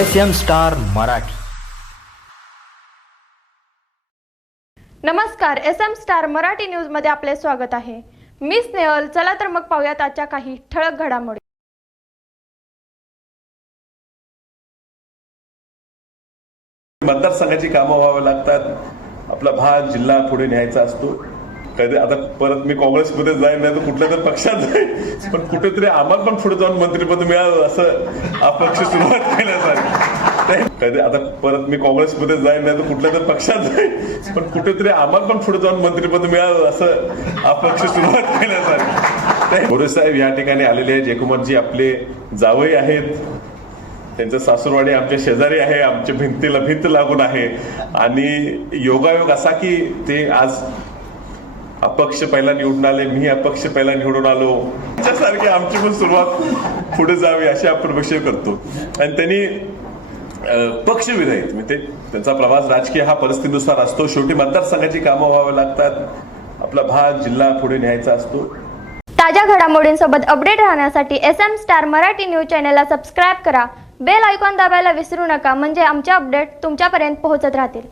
S M star Marathi नमस्कार S M star Marathi न्यूजमध्ये आपले स्वागत आहे. मी स्नेहल चला तर मग पाहूयात आजच्या काही ठळक घडामोडी. मतदारसंघाची कामं व्हावी लागतात. आपला भाग जिल्हा पुढे न्यायचा असतो. कधी आता परत मी काँग्रेसमध्ये जाईन नाही तर कुठल्या तरी पक्षात जाईन. पण कुठेतरी आम्हाला पण पुढे जाऊन मंत्रिपद मिळालं असं अपक्ष सुरुवात केल्यासारखी. कधी आता परत मी काँग्रेसमध्ये जाईन नाही तर कुठल्या तरी पक्षात जाईन. पण कुठेतरी आम्हाला पण पुढे जाऊन मंत्रिपद मिळालं असं अपक्ष सुरुवात केल्यासारखी. मोरे साहेब या ठिकाणी आलेले आहेत. जयकुमारजी आपले जावई आहेत. त्यांचं सासूरवाडी आमच्या शेजारी आहे. आमच्या भिंतीला भिंत लागून आहे. आणि योगायोग असा की ते आज अपक्ष पहिला निवडून आले मी अपक्ष पहिला निवडून आलो. त्याच्यासारखी आमची पण सुरुवात पुढे जावी अशी आपण करतो. आणि त्यांनी पक्ष पक्षविरहित म्हणजे त्यांचा प्रवास राजकीय हा परिस्थितीनुसार असतो. शेवटी मतदारसंघाची कामं व्हावी लागतात. आपला भाग जिल्हा पुढे न्यायचा असतो. ताज्या घडामोडींसोबत अपडेट राहण्यासाठी S M star Marathi news चॅनलला सबस्क्राईब करा. बेल आयकॉन दाबायला विसरू नका. म्हणजे आमचे अपडेट तुमच्यापर्यंत पोहोचत राहतील.